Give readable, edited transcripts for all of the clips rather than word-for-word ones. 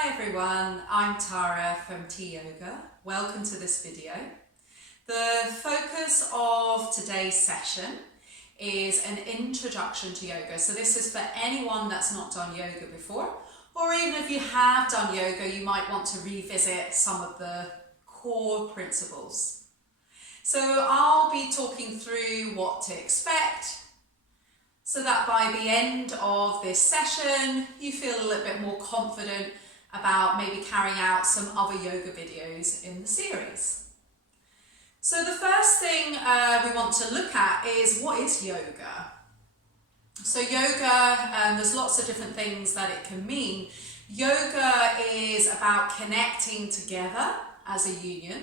Hi everyone, I'm Tara from Tea Yoga. Welcome to this video. The focus of today's session is an introduction to yoga. So this is for anyone that's not done yoga before, or even if you have done yoga, you might want to revisit some of the core principles. So I'll be talking through what to expect, so that by the end of this session, you feel a little bit more confident about maybe carrying out some other yoga videos in the series. So the first thing we want to look at is, what is yoga? So yoga, there's lots of different things that it can mean. Yoga is about connecting together as a union.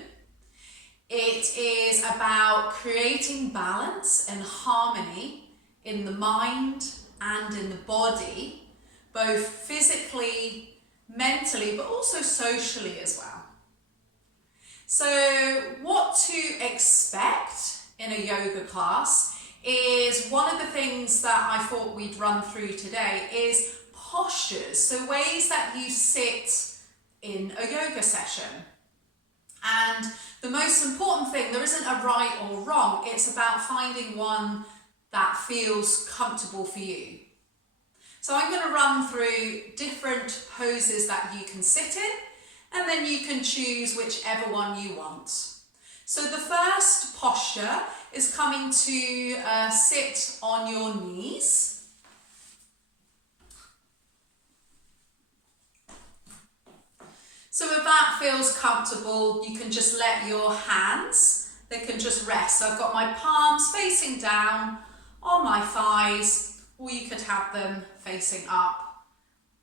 It is about creating balance and harmony in the mind and in the body, both physically, mentally, but also socially as well. So what to expect in a yoga class is one of the things that I thought we'd run through today is postures, so ways that you sit in a yoga session. And the most important thing, there isn't a right or wrong, it's about finding one that feels comfortable for you. So I'm going to run through different poses that you can sit in, and then you can choose whichever one you want. So the first posture is coming to sit on your knees. So if that feels comfortable, you can just let your hands, they can just rest. So I've got my palms facing down on my thighs, or you could have them facing up,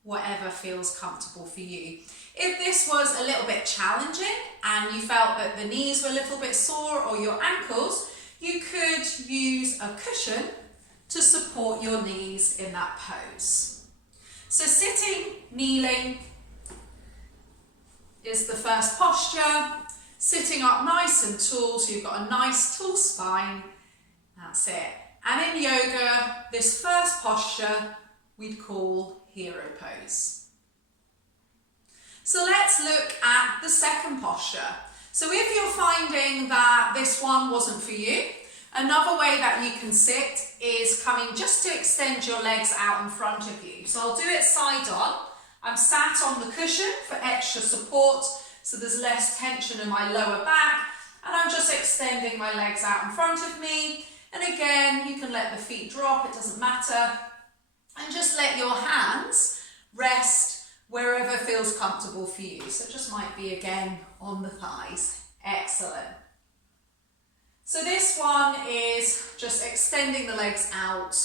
whatever feels comfortable for you. If this was a little bit challenging and you felt that the knees were a little bit sore or your ankles, you could use a cushion to support your knees in that pose. So sitting, kneeling is the first posture. Sitting up nice and tall, so you've got a nice tall spine. That's it. And in yoga, this first posture we'd call hero pose. So let's look at the second posture. So if you're finding that this one wasn't for you, another way that you can sit is coming just to extend your legs out in front of you. So I'll do it side on. I'm sat on the cushion for extra support, so there's less tension in my lower back, and I'm just extending my legs out in front of me. And again, you can let the feet drop, it doesn't matter. And just let your hands rest wherever feels comfortable for you. So it just might be again on the thighs. Excellent. So this one is just extending the legs out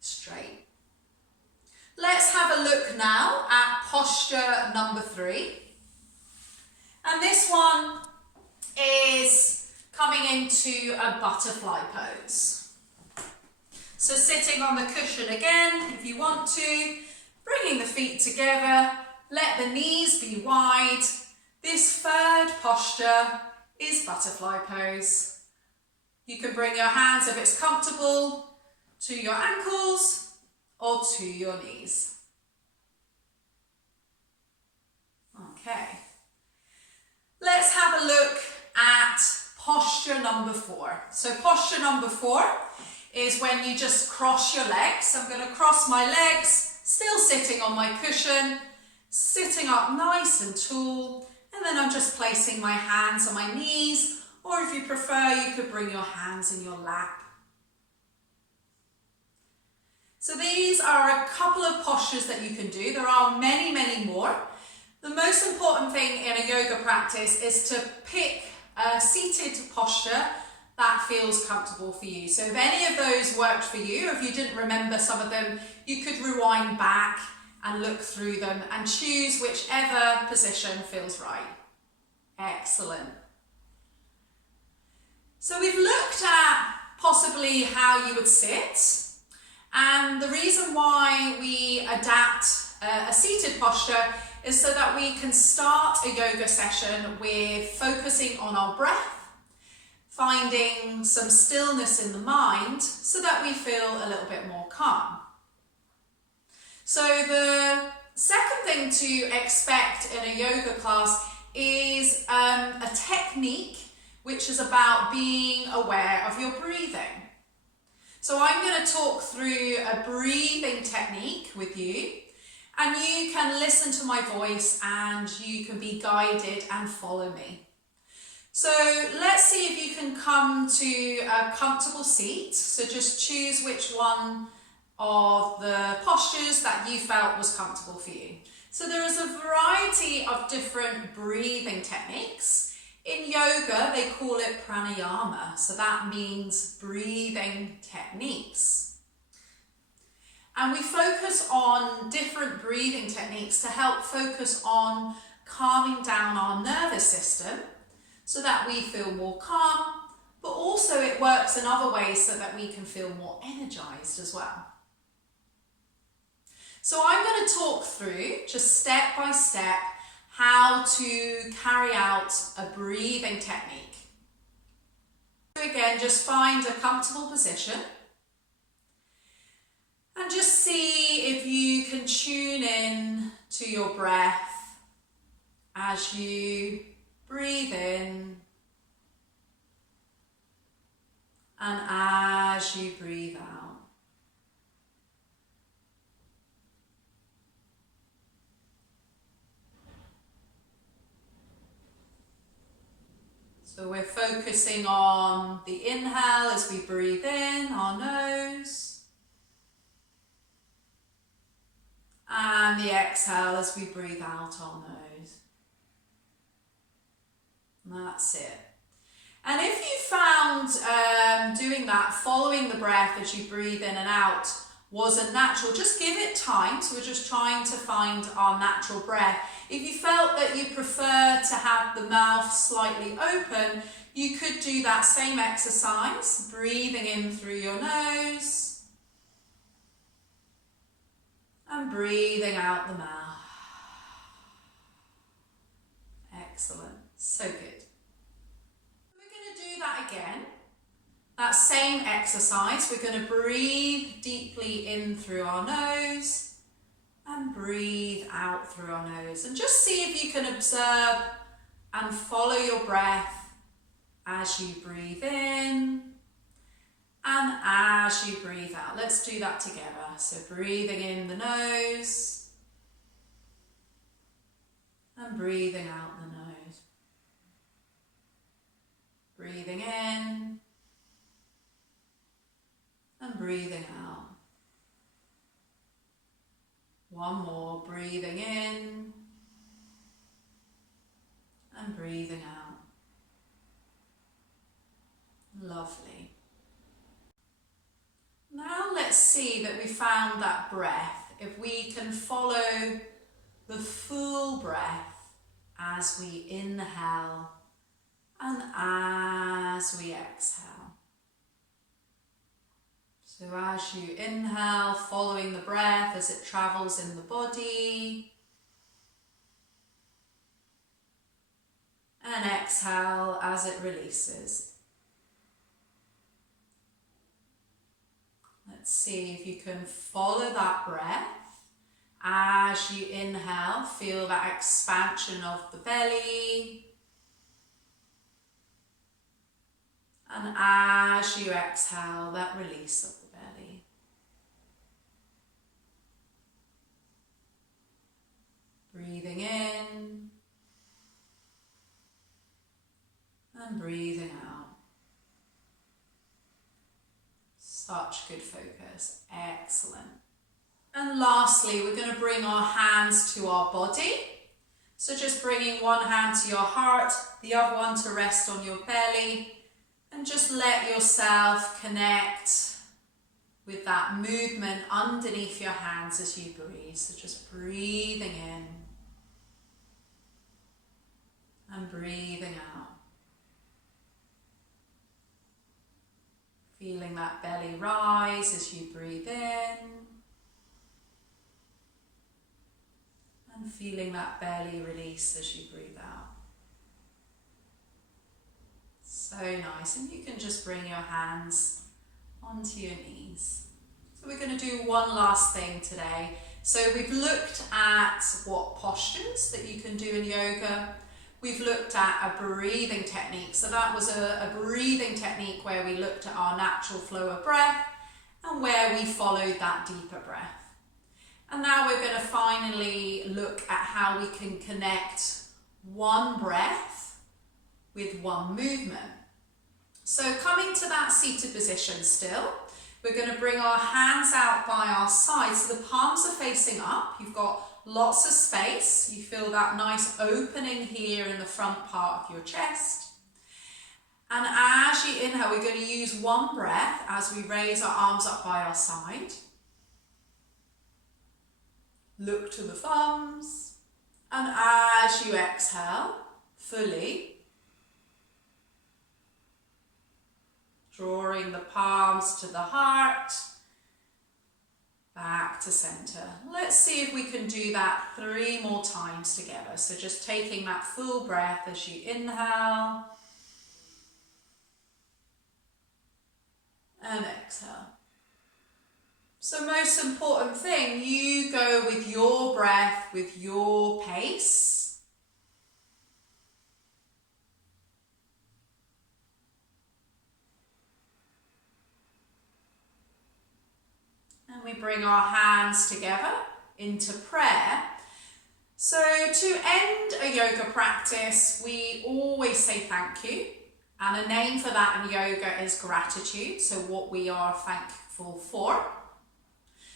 straight. Let's have a look now at posture number 3. And this one is coming into a butterfly pose. So sitting on the cushion again, if you want to, bringing the feet together, let the knees be wide. This third posture is butterfly pose. You can bring your hands, if it's comfortable, to your ankles or to your knees. Okay. Let's have a look at posture number 4. So posture number 4 is when you just cross your legs. I'm going to cross my legs, still sitting on my cushion, sitting up nice and tall, and then I'm just placing my hands on my knees, or if you prefer, you could bring your hands in your lap. So these are a couple of postures that you can do. There are many, many more. The most important thing in a yoga practice is to pick a seated posture that feels comfortable for you. So if any of those worked for you, or if you didn't remember some of them, you could rewind back and look through them and choose whichever position feels right. Excellent. So we've looked at possibly how you would sit, and the reason why we adapt a seated posture is so that we can start a yoga session with focusing on our breath, finding some stillness in the mind so that we feel a little bit more calm. So the second thing to expect in a yoga class is a technique which is about being aware of your breathing. So I'm going to talk through a breathing technique with you, and you can listen to my voice and you can be guided and follow me. So let's see if you can come to a comfortable seat. So just choose which one of the postures that you felt was comfortable for you. So there is a variety of different breathing techniques. In yoga, they call it Pranayama, so that means breathing techniques. And we focus on different breathing techniques to help focus on calming down our nervous system so that we feel more calm, but also it works in other ways so that we can feel more energized as well. So I'm going to talk through, just step by step, how to carry out a breathing technique. So again, just find a comfortable position and just see if you can tune in to your breath as you breathe in and as you breathe out. So we're focusing on the inhale as we breathe in, our nose, and the exhale as we breathe out, our nose. And that's it. And if you found doing that, following the breath as you breathe in and out, wasn't natural, just give it time. So we're just trying to find our natural breath. If you felt that you prefer to have the mouth slightly open, you could do that same exercise, breathing in through your nose and breathing out the mouth. Excellent, so good. We're going to do that again. That same exercise, we're going to breathe deeply in through our nose and breathe out through our nose. And just see if you can observe and follow your breath as you breathe in and as you breathe out. Let's do that together. So breathing in the nose and breathing out the nose. Breathing in and breathing out. One more, breathing in and breathing out. Lovely. Now let's see that we found that breath. If we can follow the full breath as we inhale and as we exhale. So as you inhale, following the breath as it travels in the body. And exhale as it releases. Let's see if you can follow that breath. As you inhale, feel that expansion of the belly. And as you exhale, that release of the belly. Breathing in and breathing out. Such good focus. Excellent. And lastly, we're going to bring our hands to our body. So just bringing one hand to your heart, the other one to rest on your belly. And just let yourself connect with that movement underneath your hands as you breathe. So just breathing in and breathing out. Feeling that belly rise as you breathe in. And feeling that belly release as you breathe out. So nice. And you can just bring your hands onto your knees. So we're going to do one last thing today. So we've looked at what postures that you can do in yoga. We've looked at a breathing technique. So that was a breathing technique where we looked at our natural flow of breath and where we followed that deeper breath. And now we're going to finally look at how we can connect one breath with one movement. So coming to that seated position still, we're going to bring our hands out by our sides so the palms are facing up. You've got lots of space. You feel that nice opening here in the front part of your chest. And as you inhale, we're going to use one breath as we raise our arms up by our side. Look to the thumbs. And as you exhale, fully, drawing the palms to the heart, back to center. Let's see if we can do that 3 more times together. So just taking that full breath as you inhale and exhale. So most important thing, you go with your breath, with your pace. And we bring our hands together into prayer. So to end a yoga practice, we always say thank you. And a name for that in yoga is gratitude. So what we are thankful for.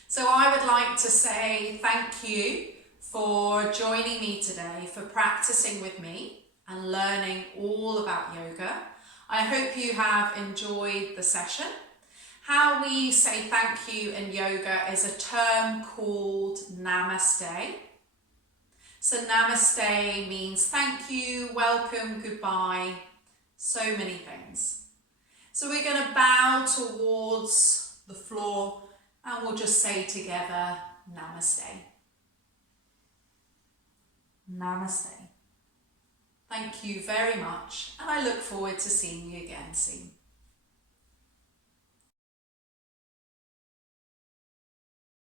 So I would like to say thank you for joining me today, for practicing with me and learning all about yoga. I hope you have enjoyed the session. How we say thank you in yoga is a term called namaste. So namaste means thank you, welcome, goodbye, so many things. So we're going to bow towards the floor and we'll just say together, namaste. Namaste. Thank you very much, and I look forward to seeing you again soon.